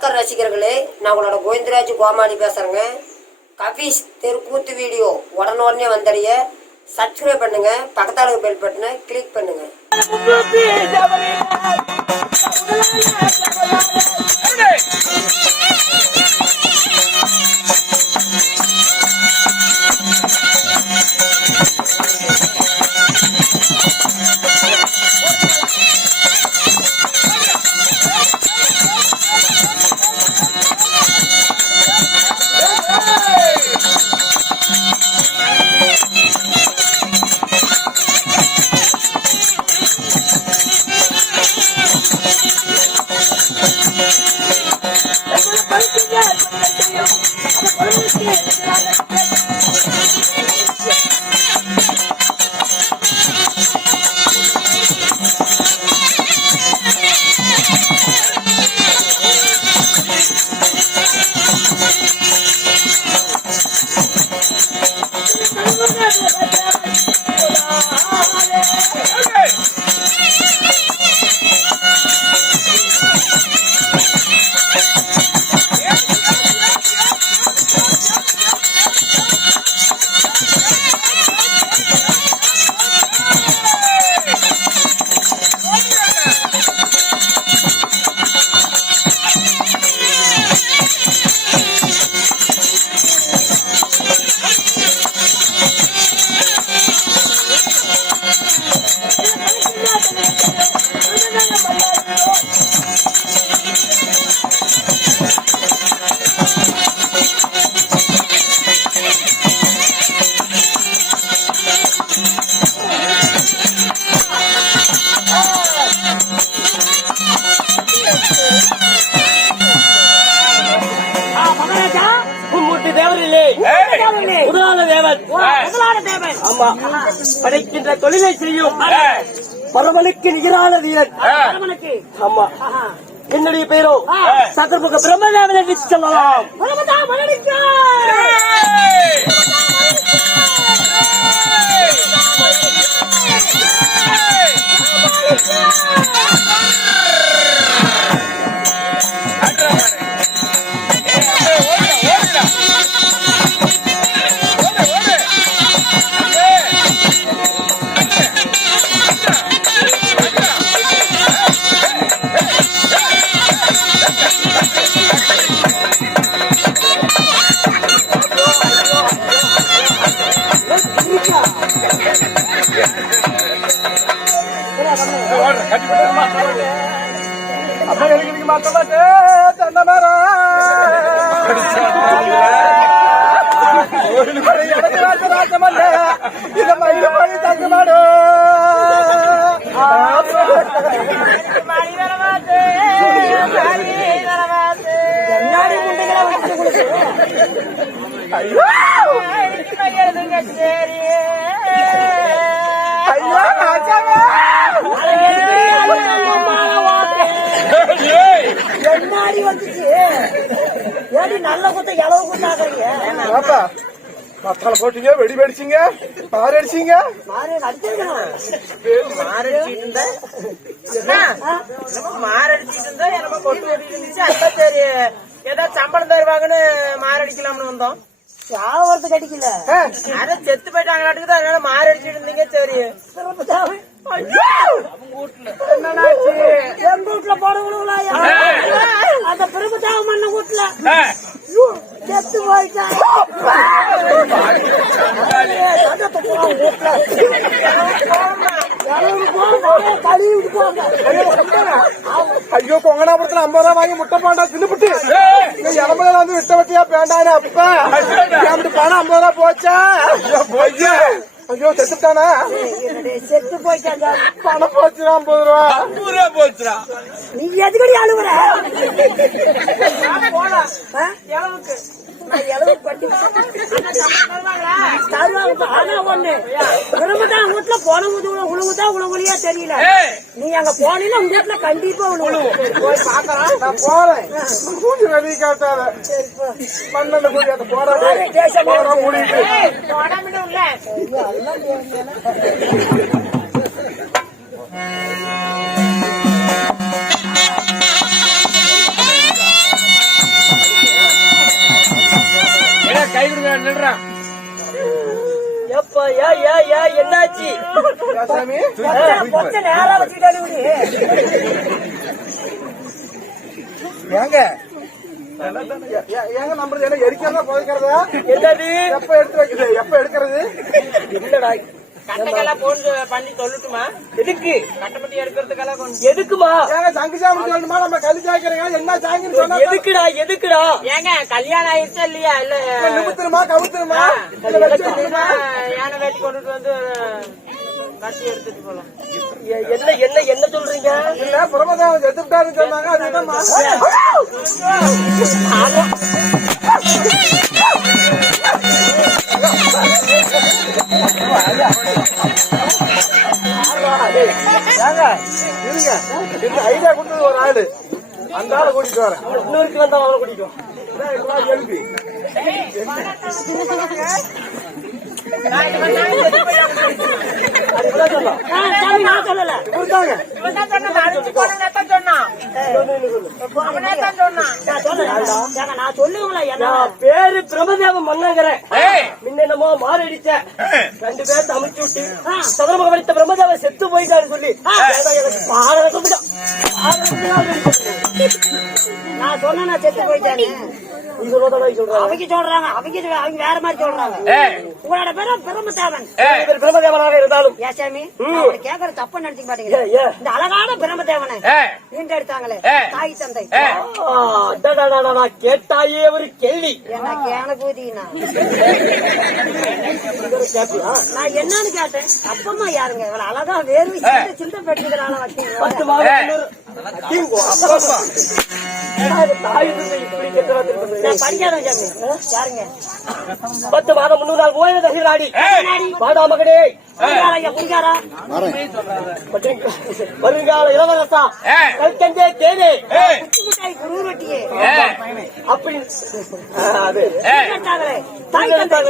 ரசிகர்களே, நான் உங்களோட கோவிந்தராஜ் கோமாளி பேசுறேங்க. கபீஸ் தெருக்கூத்து வீடியோ உடனே வந்தடைய சப்ஸ்கிரைப் பண்ணுங்க, பக்கத்தால பெல் பட்டனை கிளிக் பண்ணுங்க. படைக்கின்ற தொழிலை செய்யும் பரவலுக்கு நிகரான வீரன். ஆமா, என்னுடைய பெயரோ சக்கரமுக பிரம்மதேவன் என்று சொல்லலாம். நல்ல குத்த எளவு குத்தாக்குறீங்க. மத்தால போட்டீங்க, வெடி வெடிச்சிங்க, மாறு அடிச்சிங்க. மாரடிச்சிட்டு இருந்தா எனக்கு கொண்டு ஓடிட்டு இருந்துச்சு. அதான் சரி ஏதோ சம்பளம் தருவாங்கன்னு மாரடிக்கலாம்னு வந்தோம். சாவறது கிடைக்கல, அதான் செத்து போயிட்டாங்க. அதனால மாரடிச்சிட்டு இருந்தீங்க. சரி எங்க வீட்டுல போடுவா அந்த பிரபுதாவ மண்ண வீட்டுல செத்து போயிட்டாங்க. ஐயோ, கொங்கனாபுரத்துல 50 ரூபா வாங்கி முட்டை பாண்டா தின்னுபிட்டு இளம்பல வந்து விட்ட வட்டியா பேண்டானே. அப்ப அப்படி பணம் 50 ரூபா போச்சா? ஐயோ, செத்துட்டானா? செத்து போயிட்டாங்க. பணம் போச்சு, 50 ரூபா போச்சுடா. நீ எதுக்கடி அழுவுற? எளவுக்கு ஆனா ஒண்ணு திரும்பதான் வீட்டுல போன உழுவுதா உழவுலையா தெரியல. நீ அங்க போனீங்கன்னா உங்க வீட்டுல கண்டிப்பா உழுவும். போய் பாக்கலாம். நான் போறேன். கூட்டி வெளியே காட்டாத மண்ணல கூடி அந்த போற முடியுது. கை கொடுங்க நில்றான் எப்ப என்னாச்சு சாமி நேரா வச்சுக்கிட்டாரு ஏங்க ஏங்க நம்புறது என்ன எரிக்கிறதா புதைக்கிறதா என்னது எப்ப எடுத்து வைக்குது எப்ப எடுக்கிறது என்னடா கட்டக்கெல்லாம் போன் பண்ணி சொல்லட்டுமா எதுக்கு கட்டப்பட்டி எடுக்கிறதுக்கெல்லாம் எதுக்குமா ஏங்க சங்கு சாமி சொல்லணுமா நம்ம கல்வி சாய்க்கிறீங்க என்ன சாங்கின்னு சொன்னா எதுக்குடா ஏங்க கல்யாணம் ஆயிடுச்சா இல்லையா இல்ல நிமித்திருமா கவுத்துருமா யானை வேட்டி கொண்டுட்டு வந்து கட்டி எடுத்துட்டு போலாம் என்ன சொல்றீங்க இல்ல பிரமதாவன் எடுத்துட்டாருன்னு சொன்னாங்க அதுதான் இருங்க இந்த ஐடியா கொடுத்தது ஒரு ஆளு அந்த ஆளை கூட்டிட்டு வரேன் இன்னொருக்கு வந்தா அவனை கூட்டிட்டு எழுப்பி பேரு பிரமதேவ மன்னங்கிறேன் முன்னமோ மாரடிச்ச 2 பேர் அமைச்சு விட்டு சதுரமுக வடித்த பிரம்மதேவ செத்து போயிட்டாரு சொல்லி நான் சொன்னா செத்து போயிட்டானே அவங்க சொல்றாங்க அவங்க வேற மாதிரி சொல்றாங்க உங்களோட பேரும் பிரம்மதேவன் பிரம்மதேவனாக இருந்தாலும் ஏசாமி கேக்குற தப்ப நினைச்சுக்க மாட்டீங்க இந்த அழகான பிரம்மதேவனை வீண்டு எடுத்தாங்களே தாய் தந்தை கேட்டாயே ஒரு கேள்வி என்ன கேன பூதினா நான் என்னன்னு கேட்டேன் அப்பமா யாருங்க இவ்வளவு அழகா வேறு சிந்த பெற்றுக்கிறான படிக்காதவன் யாருங்க 10 மாதம் 300 நாள் ஓய்வு தகுதி பாடா மகனே வருங்கால இளவரசா கல்கண்டே தேனே குரு ரொட்டியே அப்படி தாய் தந்தை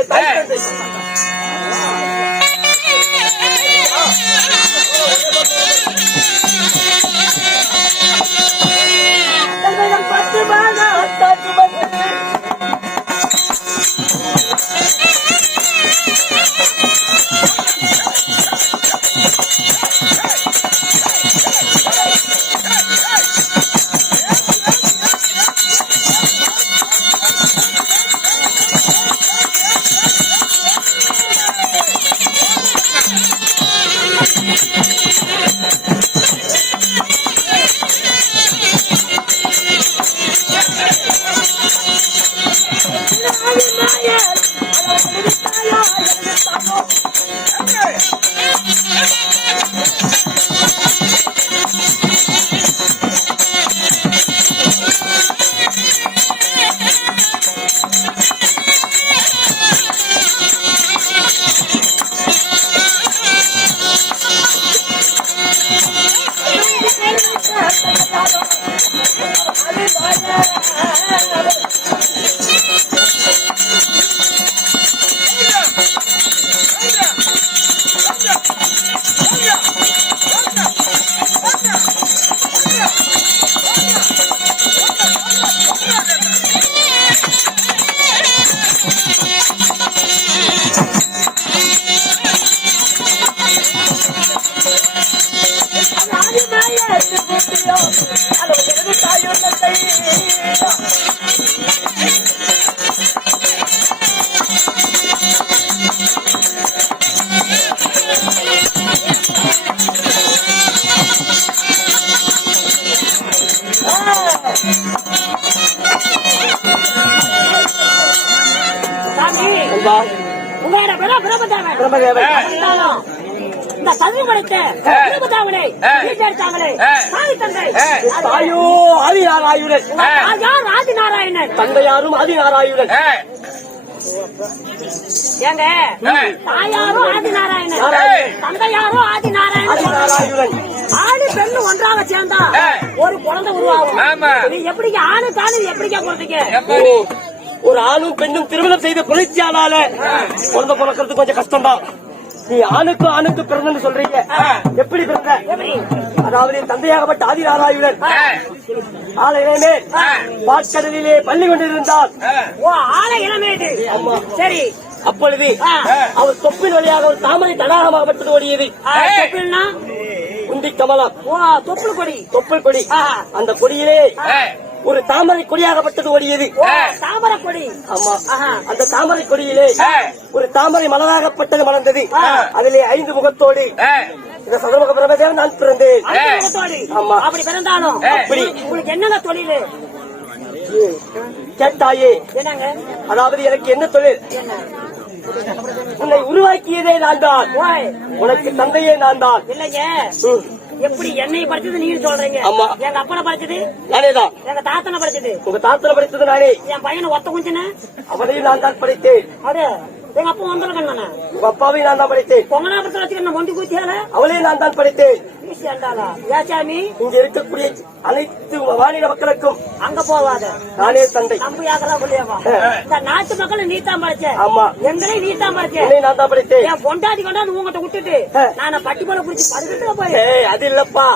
இந்த தகுதி படைத்த பிரம்மதேவனை எடுத்தாங்களே தாய் தந்தை தாயோ ஆதிநாராயணன் யார் ஆதிநாராயணன் தந்தையாரும் ஆதிநாராயணன் ஏங்க தாயாரும் ஆதிநாராயணன் தந்தையாரும் ஆதிநாராயணன் ஆணு பெண்ணு ஒன்றாக சேர்ந்தா ஒரு குழந்தை உருவாகும் நீ எப்படி ஆணு தானு எப்படிக்கா குழந்தைங்க ஒரு ஆணும் பெண்ணும் திருமணம் செய்த புரட்சியாளால குழந்தை பிறக்கிறது கொஞ்சம் கஷ்டம் தான் நீ ஆணுக்கு பிறந்தன்னு சொல்றீங்க. எப்படி பிறந்த? அதாவது தந்தையாகப்பட்ட ஆதிநாராயணன் ஆலயமே பாற்கடலிலே பள்ளி கொண்டிருந்தார். ஆலை இளமேடு. ஆமா. சரி. அப்பொழுது அவர் தொப்பின் வழியாக ஒரு தாமரை தடாகமாகப்பட்டது ஓடியது. தொப்பில்னா உண்டி கமலம். தொப்புள் கொடி. தொப்புள் கொடி. அந்த கொடியிலே ஒரு தாமரை கொடியாகப்பட்டது ஓடியது. தாமரை கொடி. ஆமா. அந்த தாமரை கொடியிலே ஒரு தாமரை மலராகப்பட்டது மலர்ந்தது. அதிலே 5 முகத்தோடு இந்த சதுரமுக பிரம்மதேவன் நான் பிறந்தேன். ஆமா. அப்படி பிறந்தாலும் அப்படி உங்களுக்கு என்னங்க தொழில் கேட்டாயே? என்னங்க? அதாவது எனக்கு என்ன தொழில்? உன்னை உருவாக்கியதே நான் தான். உனக்கு தந்தையே நான் தான். இல்லைங்க, எப்படி என்னை படிச்சது நீங்க சொல்றீங்க? ஆமா. எங்க அப்பனை படிச்சது நானேதான். எங்க தாத்தனை படிச்சது உங்க தாத்தனை படித்தது நானே. என் பையனை ஒத்த குஞ்சுன்னு அவனையும் நான் தான் படித்தேன். அது எங்க அப்பா வந்துருக்கண்ணா. உங்க அப்பாவையும் நான் தான் படித்தேன். பொங்கனாபுரத்துல வச்சுக்க மொண்டி குத்தியால அவளையும் நான் தான் படித்தேன். ஏசாமி இங்க இருக்கக்கூடிய அனைத்து மாநில மக்களுக்கும் அங்க போவாத நானே தந்தை. நம்பியாக்கலாம் புள்ளியவா. இந்த நாட்டு மக்கள் நீ தான் படிச்ச. ஆமா. எங்களையும் நீ தான் படிச்ச. என்னையும் நான் தான் படித்தேன். என் பொண்டாட்டி கொண்டாந்து உங்ககிட்ட விட்டுட்டு நான் பட்டி போல பிடிச்சி படுத்துட்டு போய் அது இல்லப்பா.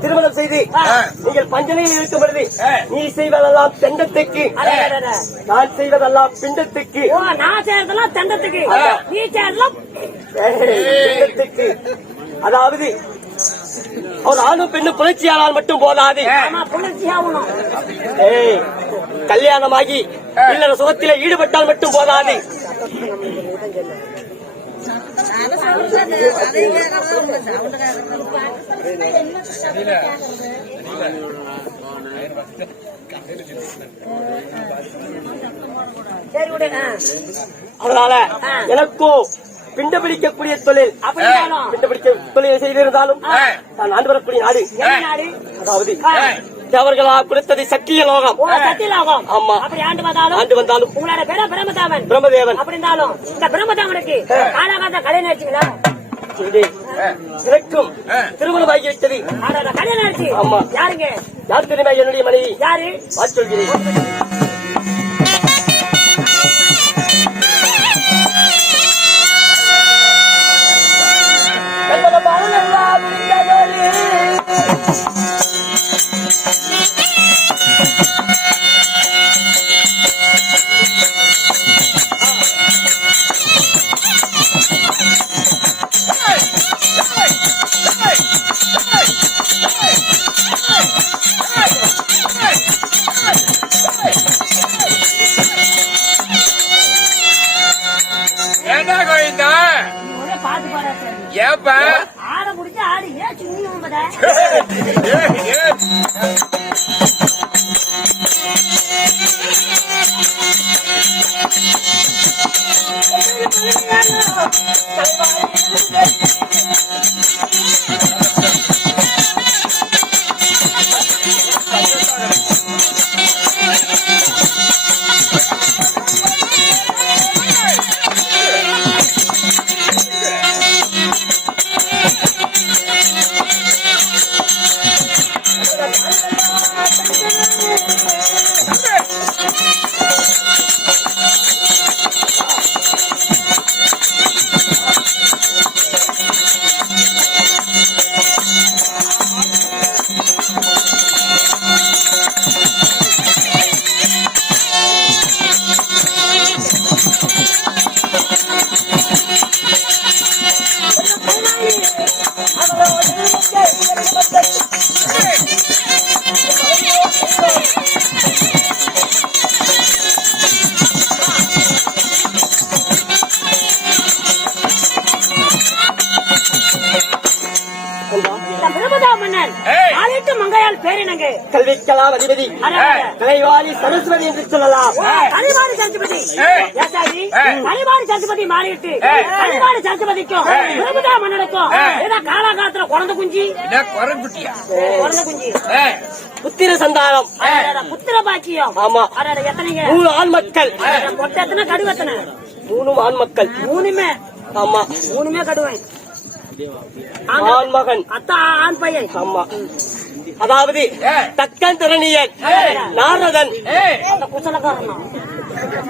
திருமணம் செய்து நீங்கள் பஞ்சனையில் இருக்கும் பொழுது நீ செய்வதெல்லாம் தெண்டத்துக்கு, நான் செய்வதெல்லாம் பிண்டத்துக்கு. நான் செய்யறதெல்லாம் தெண்டத்துக்கு, நீ செய்யறதெல்லாம் பிண்டத்துக்கு. அதாவது ஒரு ஆணும் பெண்ணும் புரட்சியானால் மட்டும் போதாது. புணர்ச்சி ஆகணும். கல்யாணமாகி இல்லற சுகத்திலே ஈடுபட்டால் மட்டும் போதாது. அதனால எனக்கோ பிண்ட பிடிக்கக்கூடிய தொழில், பிண்ட பிடிக்க தொழில் செய்திருந்தாலும் நான் ஆண்டு வரக்கூடிய நாடு. அதாவது தேவர்களா கொடுத்தது சத்திய லோகம். ஆமா. ஆண்டு வந்தாலும் உங்களோட பேர பிரம்மதேவன். பிரம்மதேவன் அப்படி இருந்தாலும் இந்த பிரம்மதேவனுக்கு காலாகாத கல்யாணம் ஆச்சுங்களா? எனக்கும் திருமணம் ஆகிவிட்டது. கல்யாணம் ஆச்சு. ஆமா. யாருங்க? யார் தெரியுமா? என்னுடைய மனைவி. யாரு? பார்த்து சொல்கிறேன். ஆட முடிச்சு ஆடு ஏன் சின்ன மங்கையால் பேரினங்க கல்விக்கலாம் அதிபதி கலைவாணி சரஸ்வதி என்று சொல்லலாம். கலைவாணி சரஸ்வதி கலைவாணி சரஸ்வதி மாறிட்டு கலைவாணி சரஸ்வதிக்கும் பிரபுதா மன்னனுக்கும் ஏதோ காலாகாலத்துல குழந்தை குஞ்சு குழந்தை குஞ்சு புத்திர சந்தானம் புத்திர பாக்கியம். ஆமா. எத்தனைங்க? 3 ஆண் மக்கள். பொட்டை எத்தனை கடுவு எத்தனை? 3 ஆண் மக்கள். 3மே. ஆமா. 3மே கடுவேன். ஆண் மகன் அத்தா ஆண் பையன். ஆமா. அதாவது தக்கன் திறனியன் நாரதன் குசலக்காரன்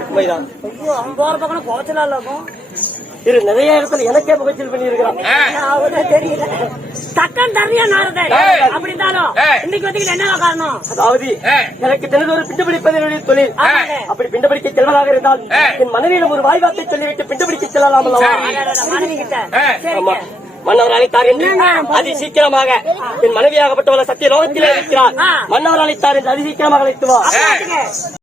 உண்மைதான். ஐயோ அங்க போற பக்கம் போச்சலாம் இருக்கும். இரு நிறைய இடத்துல எனக்கே புகைச்சல் பண்ணி இருக்கிறான். அவதான் தெரியல. தக்கன் தரையா நாரதே. அப்படி இருந்தாலும் இன்னைக்கு வந்து என்ன காரணம்? அதாவது எனக்கு தினதொரு பிண்டு பிடிப்பது என்னுடைய தொழில். அப்படி பிண்டு பிடிக்க செல்வதாக இருந்தால் என் மனைவியிடம் ஒரு வாய்வார்த்தை சொல்லிவிட்டு பிண்டு பிடிக்க செல்லலாம் அல்லவா? மனைவி கிட்ட. ஆமா. மன்னவர் அழைத்தார் என்று அதி சீக்கிரமாக என் மனைவியாகப்பட்டவள சத்திய லோகத்திலே இருக்கிறார். மன்னவர் அழைத்தார் என்று அதி சீக்கிரமாக அழைத்து வா.